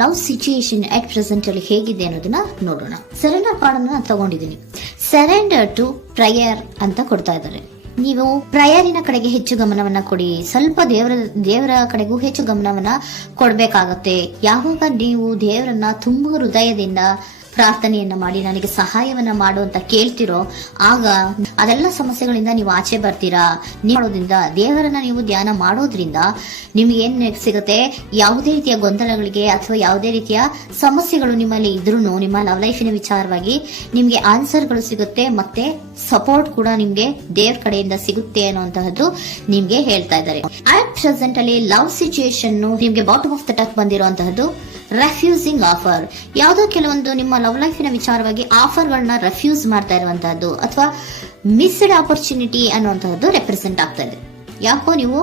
Love situation at present ಅಲ್ಲಿ ಹೇಗಿದೆ ಅನ್ನೋದನ್ನ ನೋಡೋಣ. ಸರೆಂಡರ್ ಕಾರ್ಡ್ ಅನ್ನ ತಗೊಂಡಿದ್ದೀನಿ. ಸರೆಂಡರ್ ಟು ಪ್ರಯರ್ ಅಂತ ಕೊಡ್ತಾ ಇದ್ದಾರೆ. ನೀವು ಪ್ರಯರಿನ ಕಡೆಗೆ ಹೆಚ್ಚು ಗಮನವನ್ನ ಕೊಡಿ, ಸ್ವಲ್ಪ ದೇವರ ಕಡೆಗೂ ಹೆಚ್ಚು ಗಮನವನ್ನ ಕೊಡ್ಬೇಕಾಗತ್ತೆ. ಯಾವಾಗ ನೀವು ದೇವರನ್ನ ತುಂಬ ಹೃದಯದಿಂದ ಪ್ರಾರ್ಥನೆಯನ್ನ ಮಾಡಿ ನನಗೆ ಸಹಾಯವನ್ನ ಮಾಡು ಅಂತ ಕೇಳ್ತಿರೋ, ಆಗ ಅದೆಲ್ಲ ಸಮಸ್ಯೆಗಳಿಂದ ನೀವು ಆಚೆ ಬರ್ತೀರಾ. ಮಾಡೋದ್ರಿಂದ, ದೇವರನ್ನ ನೀವು ಧ್ಯಾನ ಮಾಡೋದ್ರಿಂದ ನಿಮ್ಗೆ ಏನ್ ಸಿಗುತ್ತೆ, ಯಾವುದೇ ರೀತಿಯ ಗೊಂದಲಗಳಿಗೆ ಅಥವಾ ಯಾವುದೇ ರೀತಿಯ ಸಮಸ್ಯೆಗಳು ನಿಮ್ಮಲ್ಲಿ ಇದ್ರೂ ನಿಮ್ಮ ಲವ್ ಲೈಫಿನ ವಿಚಾರವಾಗಿ ನಿಮ್ಗೆ ಆನ್ಸರ್ಗಳು ಸಿಗುತ್ತೆ, ಮತ್ತೆ ಸಪೋರ್ಟ್ ಕೂಡ ನಿಮ್ಗೆ ದೇವ್ರ ಕಡೆಯಿಂದ ಸಿಗುತ್ತೆ ಅನ್ನುವಂತಹದ್ದು ನಿಮ್ಗೆ ಹೇಳ್ತಾ ಇದ್ದಾರೆ. ಅಟ್ ಪ್ರೆಸೆಂಟ್ ಅಲ್ಲಿ ಲವ್ ಸಿಚುಯೇಷನ್ ನಿಮ್ಗೆ ಬಾಟಮ್ ಆಫ್ ದ ಟಕ್ ಬಂದಿರುವಂತಹದ್ದು ರೆಫ್ಯೂಸಿಂಗ್ ಆಫರ್. ಯಾವುದೋ ಕೆಲವೊಂದು ನಿಮ್ಮ ಲವ್ ಲೈಫಿನ ವಿಚಾರವಾಗಿ ಆಫರ್ಗಳನ್ನ ರೆಫ್ಯೂಸ್ ಮಾಡ್ತಾ ಇರುವಂತಹದ್ದು ಅಥವಾ ಮಿಸ್ಡ್ ಆಪರ್ಚುನಿಟಿ ಅನ್ನುವಂತಹದ್ದು ರೆಪ್ರೆಸೆಂಟ್ ಆಗ್ತಾ ಇದೆ. ಯಾಕೋ ನೀವು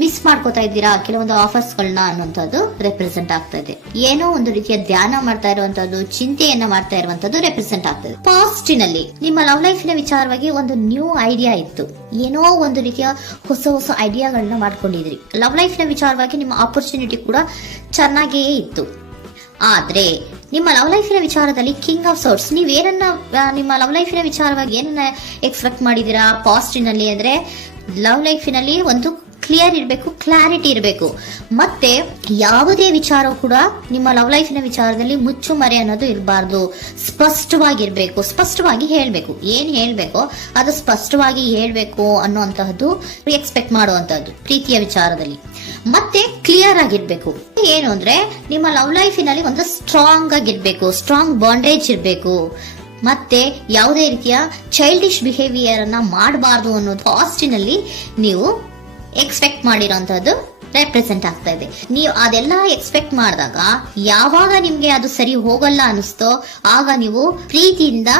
ಮಿಸ್ ಮಾಡ್ಕೋತಾ ಇದ್ದೀರಾ ಕೆಲವೊಂದು ಆಫರ್ಸ್ ಗಳನ್ನ ಅನ್ನುವಂಥದ್ದು ರೆಪ್ರೆಸೆಂಟ್ ಆಗ್ತಾ ಇದೆ. ಏನೋ ಒಂದು ರೀತಿಯ ಧ್ಯಾನ ಮಾಡ್ತಾ ಇರುವಂತದ್ದು, ಚಿಂತೆಯನ್ನ ಮಾಡ್ತಾ ಇರುವಂತದ್ದು ರೆಪ್ರೆಸೆಂಟ್ ಆಗ್ತಾ ಇದೆ. ಪಾಸ್ಟಿನಲ್ಲಿ ನಿಮ್ಮ ಲವ್ ಲೈಫಿನ ವಿಚಾರವಾಗಿ ಒಂದು ನ್ಯೂ ಐಡಿಯಾ ಇತ್ತು, ಏನೋ ಒಂದು ರೀತಿಯ ಹೊಸ ಐಡಿಯಾಗಳನ್ನ ಮಾಡ್ಕೊಂಡಿದ್ರಿ. ಲವ್ ಲೈಫಿನ ವಿಚಾರವಾಗಿ ನಿಮ್ಮ ಆಪರ್ಚುನಿಟಿ ಕೂಡ ಚೆನ್ನಾಗಿಯೇ ಇತ್ತು. ಆದ್ರೆ ನಿಮ್ಮ ಲವ್ ಲೈಫಿನ ವಿಚಾರದಲ್ಲಿ ಕಿಂಗ್ ಆಫ್ ಸೋರ್ಟ್ಸ್, ನೀವೇನನ್ನ ನಿಮ್ಮ ಲವ್ ಲೈಫಿನ ವಿಚಾರವಾಗಿ ಏನನ್ನ ಎಕ್ಸ್ಪೆಕ್ಟ್ ಮಾಡಿದೀರಾ ಪಾಸ್ಟಿನಲ್ಲಿ ಅಂದ್ರೆ, ಲವ್ ಲೈಫಿನಲ್ಲಿ ಒಂದು ಕ್ಲಿಯರ್ ಇರಬೇಕು, ಕ್ಲಾರಿಟಿ ಇರಬೇಕು, ಮತ್ತೆ ಯಾವುದೇ ವಿಚಾರ ಕೂಡ ನಿಮ್ಮ ಲವ್ ಲೈಫಿನ ವಿಚಾರದಲ್ಲಿ ಮುಚ್ಚುಮರೆ ಅನ್ನೋದು ಇರಬಾರ್ದು. ಸ್ಪಷ್ಟವಾಗಿರ್ಬೇಕು, ಸ್ಪಷ್ಟವಾಗಿ ಹೇಳ್ಬೇಕು, ಏನ್ ಹೇಳ್ಬೇಕೋ ಅದು ಸ್ಪಷ್ಟವಾಗಿ ಹೇಳ್ಬೇಕು ಅನ್ನುವಂತಹದ್ದು ಎಕ್ಸ್ಪೆಕ್ಟ್ ಮಾಡುವಂತಹದ್ದು ಪ್ರೀತಿಯ ವಿಚಾರದಲ್ಲಿ. ಮತ್ತೆ ಕ್ಲಿಯರ್ ಆಗಿರ್ಬೇಕು. ಏನು ಅಂದ್ರೆ ನಿಮ್ಮ ಲವ್ ಲೈಫಿನಲ್ಲಿ ಒಂದು ಸ್ಟ್ರಾಂಗ್ ಆಗಿರ್ಬೇಕು, ಸ್ಟ್ರಾಂಗ್ ಬಾಂಡೇಜ್ ಇರಬೇಕು, ಮತ್ತೆ ಯಾವುದೇ ರೀತಿಯ ಚೈಲ್ಡಿಶ್ ಬಿಹೇವಿಯರ್ ಅನ್ನ ಮಾಡಬಾರ್ದು ಅನ್ನೋದು ಪಾಸ್ಟಿನಲ್ಲಿ ನೀವು ಎಕ್ಸ್ಪೆಕ್ಟ್ ಮಾಡಿರೋಂಥದ್ದು ರೆಪ್ರೆಸೆಂಟ್ ಆಗ್ತಾ ಇದೆ. ನೀವು ಅದೆಲ್ಲ ಎಕ್ಸ್ಪೆಕ್ಟ್ ಮಾಡಿದಾಗ ಯಾವಾಗ ನಿಮ್ಗೆ ಅದು ಸರಿ ಹೋಗಲ್ಲ ಅನಿಸ್ತೋ ಆಗ ನೀವು ಪ್ರೀತಿಯಿಂದ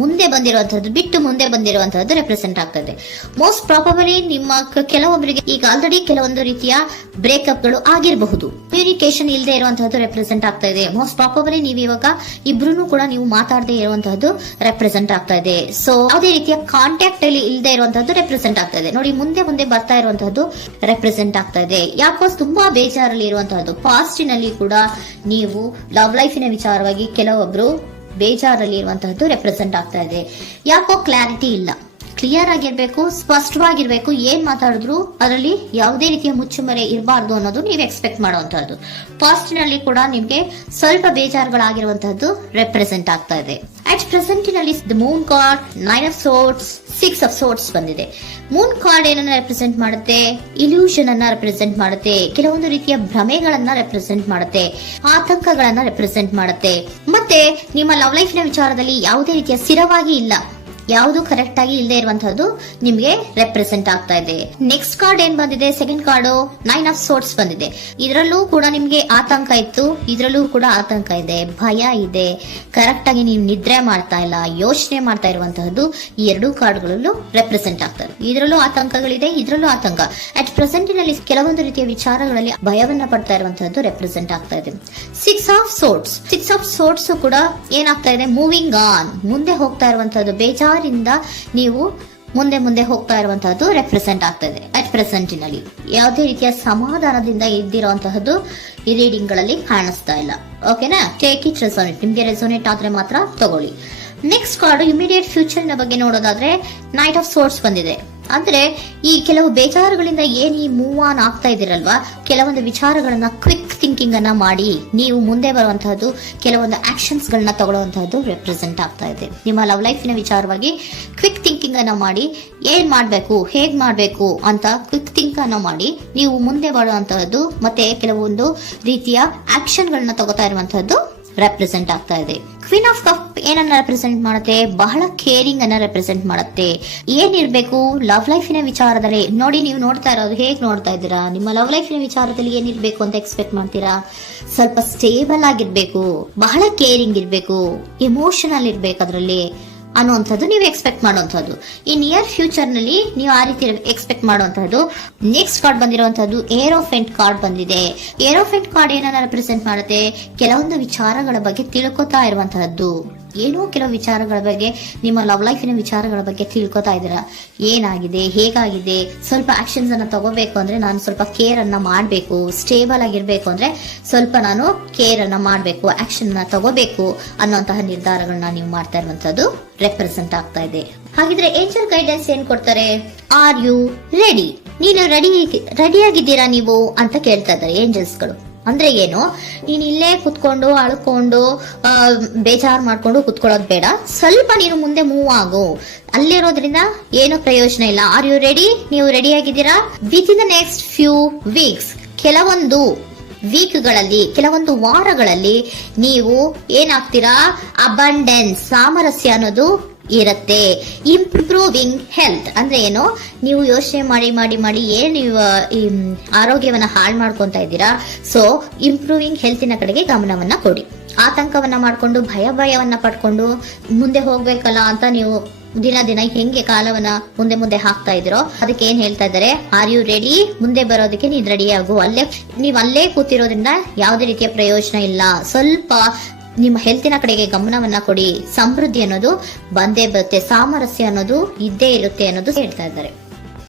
ಮುಂದೆ ಬಂದಿರುವಂತಹದ್ದು ಬಿಟ್ಟು ಮುಂದೆ ಬಂದಿರುವಂತಹದ್ದು ರೆಪ್ರೆಸೆಂಟ್ ಆಗ್ತದೆ. ಮೋಸ್ಟ್ ಪ್ರಾಬಬಲಿ ನಿಮ್ಮ ಕೆಲವೊಬ್ಬರಿಗೆ ಈಗ ಆಲ್ರೆಡಿ ಕೆಲವೊಂದು ರೀತಿಯ ಬ್ರೇಕಪ್ ಗಳು ಆಗಿರಬಹುದು, ಕಮ್ಯುನಿಕೇಶನ್ ಇಲ್ಲದೆ ಇರುವಂತಹದ್ದು ರೆಪ್ರೆಸೆಂಟ್ ಆಗ್ತಾ ಇದೆ. ಮೋಸ್ಟ್ ಪ್ರಾಬಬಲಿ ನೀವು ಇವಾಗ ಇಬ್ರು ಕೂಡ ನೀವು ಮಾತಾಡದೆ ಇರುವಂತಹದ್ದು ರೆಪ್ರೆಸೆಂಟ್ ಆಗ್ತಾ ಇದೆ. ಸೊ ಯಾವುದೇ ರೀತಿಯ ಕಾಂಟ್ಯಾಕ್ಟ್ ಅಲ್ಲಿ ಇಲ್ಲದೆ ಇರುವಂತಹದ್ದು ರೆಪ್ರೆಸೆಂಟ್ ಆಗ್ತಾ ಇದೆ. ನೋಡಿ, ಮುಂದೆ ಬರ್ತಾ ಇರುವಂತಹದ್ದು ರೆಪ್ರೆಸೆಂಟ್ ಆಗ್ತಾ ಇದೆ. ಯಾಕೋ ತುಂಬಾ ಬೇಜಾರಲ್ಲಿ ಇರುವಂತಹದ್ದು. ಪಾಸ್ಟಿನಲ್ಲಿ ಕೂಡ ನೀವು ಲವ್ ಲೈಫಿನ ವಿಚಾರವಾಗಿ ಕೆಲವೊಬ್ರು ಬೇಜಾರಲ್ಲಿ ಇರುವಂತಹದ್ದು ರೆಪ್ರೆಸೆಂಟ್ ಆಗ್ತಾ ಇದೆ. ಯಾಕೋ ಕ್ಲಾರಿಟಿ ಇಲ್ಲ, ಕ್ಲಿಯರ್ ಆಗಿರ್ಬೇಕು, ಸ್ಪಷ್ಟವಾಗಿರ್ಬೇಕು. ಏನ್ ಮಾತಾಡಿದ್ರು ಅದರಲ್ಲಿ ಯಾವುದೇ ರೀತಿಯ ಮುಚ್ಚುಮರೆ ಇರಬಾರ್ದು ಅನ್ನೋದು ನೀವು ಎಕ್ಸ್ಪೆಕ್ಟ್ ಮಾಡುವಂತಹದ್ದು. ಪಾಸ್ಟಿನಲ್ಲಿ ಕೂಡ ನಿಮ್ಗೆ ಸ್ವಲ್ಪ ಬೇಜಾರುಗಳಾಗಿರುವಂತಹದ್ದು ರೆಪ್ರೆಸೆಂಟ್ ಆಗ್ತಾ ಇದೆ. ಅಟ್ ಪ್ರೆಸೆಂಟಿನಲ್ಲಿ the moon card, 9 of sorts, 6 of sorts ಬಂದಿದೆ. ಮೂನ್ ಕಾರ್ಡ್ ಏನನ್ನ ರೆಪ್ರೆಸೆಂಟ್ ಮಾಡುತ್ತೆ? ಇಲ್ಯೂಷನ್ ಅನ್ನ ರೆಪ್ರೆಸೆಂಟ್ ಮಾಡುತ್ತೆ, ಕೆಲವೊಂದು ರೀತಿಯ ಭ್ರಮೆಗಳನ್ನ ರೆಪ್ರೆಸೆಂಟ್ ಮಾಡುತ್ತೆ, ಆತಂಕಗಳನ್ನ ರೆಪ್ರೆಸೆಂಟ್ ಮಾಡುತ್ತೆ. ಮತ್ತೆ ನಿಮ್ಮ ಲವ್ ಲೈಫಿನ ವಿಚಾರದಲ್ಲಿ ಯಾವುದೇ ರೀತಿಯ ಸ್ಥಿರವಾಗಿ ಇಲ್ಲ, ಯಾವುದು ಕರೆಕ್ಟ್ ಆಗಿ ಇಲ್ಲದೆ ಇರುವಂತಹದ್ದು ನಿಮ್ಗೆ ರೆಪ್ರೆಸೆಂಟ್ ಆಗ್ತಾ ಇದೆ. ನೆಕ್ಸ್ಟ್ ಕಾರ್ಡ್ ಏನ್ ಬಂದಿದೆ? ಸೆಕೆಂಡ್ ಕಾರ್ಡ್ 9 ಆಫ್ ಸೋರ್ಟ್ಸ್ ಬಂದಿದೆ. ಇದರಲ್ಲೂ ಕೂಡ ನಿಮ್ಗೆ ಆತಂಕ ಇತ್ತು, ಇದರಲ್ಲೂ ಕೂಡ ಆತಂಕ ಇದೆ, ಭಯ ಇದೆ, ಕರೆಕ್ಟ್ ಆಗಿ ನೀವು ನಿದ್ರೆ ಮಾಡ್ತಾ ಇಲ್ಲ, ಯೋಚನೆ ಮಾಡ್ತಾ ಇರುವಂತಹದ್ದು ಈ ಎರಡೂ ಕಾರ್ಡ್ಗಳಲ್ಲೂ ರೆಪ್ರೆಸೆಂಟ್ ಆಗ್ತದೆ. ಇದರಲ್ಲೂ ಆತಂಕಗಳಿದೆ, ಇದರಲ್ಲೂ ಆತಂಕ. ಅಟ್ ಪ್ರೆಸೆಂಟಿನಲ್ಲಿ ಕೆಲವೊಂದು ರೀತಿಯ ವಿಚಾರಗಳಲ್ಲಿ ಭಯವನ್ನ ಪಡ್ತಾ ಇರುವಂತಹದ್ದು ರೆಪ್ರೆಸೆಂಟ್ ಆಗ್ತಾ ಇದೆ. 6 ಆಫ್ ಸೋರ್ಟ್ಸ್ ಕೂಡ ಏನಾಗ್ತಾ ಇದೆ? ಮೂವಿಂಗ್ ಆನ್, ಮುಂದೆ ಹೋಗ್ತಾ ಇರುವಂತಹದ್ದು, ಬೇಜಾರಿಂದ ನೀವು ಮುಂದೆ ಹೋಗ್ತಾ ಇರುವಂತಹದ್ದು ರೆಪ್ರೆಸೆಂಟ್ ಆಗ್ತದೆ. ಅಟ್ ಪ್ರೆಸೆಂಟಿನಲ್ಲಿ ಯಾವುದೇ ರೀತಿಯ ಸಮಾಧಾನದಿಂದ ಇದ್ದಿರುವಂತಹದ್ದು ಈ ರೀಡಿಂಗ್ ಗಳಲ್ಲಿ ಕಾಣಿಸ್ತಾ ಇಲ್ಲ. ಓಕೆನಾ? ಟೇಕ್ ಇಟ್ ರೆಸೋನೇಟ್, ನಿಮ್ಗೆ ರೆಸೋನೇಟ್ ಆದ್ರೆ ಮಾತ್ರ ತಗೊಳ್ಳಿ. ನೆಕ್ಸ್ಟ್ ಕಾರ್ಡ್ ಇಮಿಡಿಯೇಟ್ ಫ್ಯೂಚರ್ ನ ಬಗ್ಗೆ ನೋಡೋದಾದ್ರೆ ನೈಟ್ ಆಫ್ ಸೋರ್ಟ್ಸ್ ಬಂದಿದೆ. ಅಂದ್ರೆ ಈ ಕೆಲವು ಬೇಜಾರುಗಳಿಂದ ಏನ್ ಈ ಮೂವ್ ಆನ್ ಆಗ್ತಾ ಇದ್ದೀರಲ್ವಾ, ಕೆಲವೊಂದು ವಿಚಾರಗಳನ್ನ ಕ್ವಿಕ್ ಥಿಂಕಿಂಗ್ ಅನ್ನ ಮಾಡಿ ನೀವು ಮುಂದೆ ಬರುವಂತಹದ್ದು, ಕೆಲವೊಂದು ಆಕ್ಷನ್ಸ್ ಗಳನ್ನ ತಗೊಳ್ಳುವಂತಹದ್ದು ರೆಪ್ರೆಸೆಂಟ್ ಆಗ್ತಾ ಇದೆ. ನಿಮ್ಮ ಲವ್ ಲೈಫಿನ ವಿಚಾರವಾಗಿ ಕ್ವಿಕ್ ಥಿಂಕಿಂಗ್ ಅನ್ನ ಮಾಡಿ, ಏನ್ ಮಾಡ್ಬೇಕು, ಹೇಗ್ ಮಾಡ್ಬೇಕು ಅಂತ ಕ್ವಿಕ್ ಥಿಂಕ್ ಅನ್ನ ಮಾಡಿ ನೀವು ಮುಂದೆ ಬರುವಂತಹದ್ದು, ಮತ್ತೆ ಕೆಲವೊಂದು ರೀತಿಯ ಆಕ್ಷನ್ ಗಳನ್ನ ತಗೋತಾ ಇರುವಂತಹದ್ದು ರೆಪ್ರೆಸೆಂಟ್ ಆಗ್ತಾ ಇದೆ. ಕ್ವೀನ್ ಆಫ್ ಕಪ್ ಏನನ್ನ ರೆಪ್ರೆಸೆಂಟ್ ಮಾಡುತ್ತೆ? ಬಹಳ ಕೇರಿಂಗ್ ಅನ್ನ ರೆಪ್ರೆಸೆಂಟ್ ಮಾಡುತ್ತೆ. ಏನಿರ್ಬೇಕು ಲವ್ ಲೈಫಿನ ವಿಚಾರದಲ್ಲಿ? ನೋಡಿ, ನೀವು ನೋಡ್ತಾ ಇರೋದು ಹೇಗ್ ನೋಡ್ತಾ ಇದ್ದೀರಾ? ನಿಮ್ಮ ಲವ್ ಲೈಫಿನ ವಿಚಾರದಲ್ಲಿ ಏನಿರ್ಬೇಕು ಅಂತ ಎಕ್ಸ್ಪೆಕ್ಟ್ ಮಾಡ್ತೀರಾ? ಸ್ವಲ್ಪ ಸ್ಟೇಬಲ್ ಆಗಿರ್ಬೇಕು, ಬಹಳ ಕೇರಿಂಗ್ ಇರ್ಬೇಕು, ಎಮೋಷನಲ್ ಇರ್ಬೇಕು ಅದರಲ್ಲಿ ಅನ್ನುವಂಥದ್ದು ನೀವು ಎಕ್ಸ್ಪೆಕ್ಟ್ ಮಾಡುವಂಥದ್ದು. ಈ ನಿಯರ್ ಫ್ಯೂಚರ್ ನಲ್ಲಿ ನೀವು ಆ ರೀತಿ ಎಕ್ಸ್ಪೆಕ್ಟ್ ಮಾಡುವಂತಹದ್ದು. ನೆಕ್ಸ್ಟ್ ಕಾರ್ಡ್ ಬಂದಿರುವಂತಹದ್ದು ಏರೋಫೆಂಟ್ ಕಾರ್ಡ್ ಬಂದಿದೆ. ಏರೋಫೆಂಟ್ ಕಾರ್ಡ್ ಏನನ್ನ ರೆಪ್ರೆಸೆಂಟ್ ಮಾಡುತ್ತೆ? ಕೆಲವೊಂದು ವಿಚಾರಗಳ ಬಗ್ಗೆ ತಿಳ್ಕೊತಾ ಇರುವಂತಹದ್ದು, ಏನೋ ಕೆಲವು ವಿಚಾರಗಳ ಬಗ್ಗೆ, ನಿಮ್ಮ ಲವ್ ಲೈಫಿನ ವಿಚಾರಗಳ ಬಗ್ಗೆ ತಿಳ್ಕೊತಾ ಇದ್ದೀರಾ. ಏನಾಗಿದೆ, ಹೇಗಾಗಿದೆ, ಸ್ವಲ್ಪ ಆಕ್ಷನ್ಸ್ ಅನ್ನ ತಗೋಬೇಕು ಅಂದ್ರೆ ನಾನು ಸ್ವಲ್ಪ ಕೇರ್ ಅನ್ನ ಮಾಡಬೇಕು, ಸ್ಟೇಬಲ್ ಆಗಿರ್ಬೇಕು ಅಂದ್ರೆ ಸ್ವಲ್ಪ ನಾನು ಕೇರ್ ಅನ್ನ ಮಾಡಬೇಕು, ಆಕ್ಷನ್ ಅನ್ನ ತಗೋಬೇಕು ಅನ್ನುವಂತಹ ನಿರ್ಧಾರಗಳನ್ನ ನೀವು ಮಾಡ್ತಾ ಇರುವಂತದ್ದು ರೆಪ್ರೆಸೆಂಟ್ ಆಗ್ತಾ ಇದೆ. ಹಾಗಿದ್ರೆ ಏಂಜಲ್ ಗೈಡೆನ್ಸ್ ಏನ್ ಕೊಡ್ತಾರೆ? Are you ready? ನೀನು ರೆಡಿಯಾಗಿದ್ದೀರಾ ನೀವು ಅಂತ ಕೇಳ್ತಾ ಇದ್ದಾರೆ ಏಂಜಲ್ಸ್ ಗಳು. ಅಂದ್ರೆ ಏನು, ನೀನ್ ಇಲ್ಲೇ ಕುತ್ಕೊಂಡು ಅಳ್ಕೊಂಡು ಬೇಜಾರ್ ಮಾಡ್ಕೊಂಡು ಕುತ್ಕೊಳ್ಳೋದು ಬೇಡ, ಸ್ವಲ್ಪ ನೀನು ಮುಂದೆ ಮೂವ್ ಆಗು. ಅಲ್ಲಿರೋದ್ರಿಂದ ಏನು ಪ್ರಯೋಜನ ಇಲ್ಲ. Are you ready? ನೀವು ರೆಡಿ ಆಗಿದ್ದೀರಾ? With in the next few weeks, ಕೆಲವೊಂದು ವೀಕ್ಗಳಲ್ಲಿ, ಕೆಲವೊಂದು ವಾರಗಳಲ್ಲಿ ನೀವು ಏನಾಗ್ತೀರಾ? ಅಬಂಡೆನ್ಸ್, ಸಾಮರಸ್ಯ ಅನ್ನೋದು ಇರುತ್ತೆ. ಇಂಪ್ರೂವಿಂಗ್ ಹೆಲ್ತ್ ಅಂದ್ರೆ ಏನು, ನೀವು ಯೋಚನೆ ಮಾಡಿ ಮಾಡಿ ಮಾಡಿ ಏನ್ ನೀವು ಈ ಆರೋಗ್ಯವನ್ನ ಹಾಳು ಮಾಡ್ಕೊಂತ ಇದ್ದೀರಾ. ಸೊ ಇಂಪ್ರೂವಿಂಗ್ ಹೆಲ್ತಿನ ಕಡೆಗೆ ಗಮನವನ್ನ ಕೊಡಿ. ಆತಂಕವನ್ನ ಮಾಡ್ಕೊಂಡು ಭಯವನ್ನ ಪಡ್ಕೊಂಡು ಮುಂದೆ ಹೋಗ್ಬೇಕಲ್ಲ ಅಂತ ನೀವು ದಿನ ದಿನ ಹೆಂಗೆ ಕಾಲವನ್ನ ಮುಂದೆ ಹಾಕ್ತಾ ಇದ್ರೋ, ಅದಕ್ಕೆ ಏನ್ ಹೇಳ್ತಾ ಇದ್ದಾರೆ? Are you ready? ಮುಂದೆ ಬರೋದಕ್ಕೆ ನೀನ್ ರೆಡಿ ಆಗು. ನೀವ್ ಅಲ್ಲೇ ಕೂತಿರೋದ್ರಿಂದ ಯಾವುದೇ ರೀತಿಯ ಪ್ರಯೋಜನ ಇಲ್ಲ. ಸ್ವಲ್ಪ ನಿಮ್ಮ ಹೆಲ್ತಿನ ಕಡೆಗೆ ಗಮನವನ್ನ ಕೊಡಿ. ಸಮೃದ್ಧಿ ಅನ್ನೋದು ಬಂದೇ ಬರುತ್ತೆ, ಸಾಮರಸ್ಯ ಅನ್ನೋದು ಇದ್ದೇ ಇರುತ್ತೆ ಅನ್ನೋದು ಹೇಳ್ತಾ ಇದ್ದಾರೆ.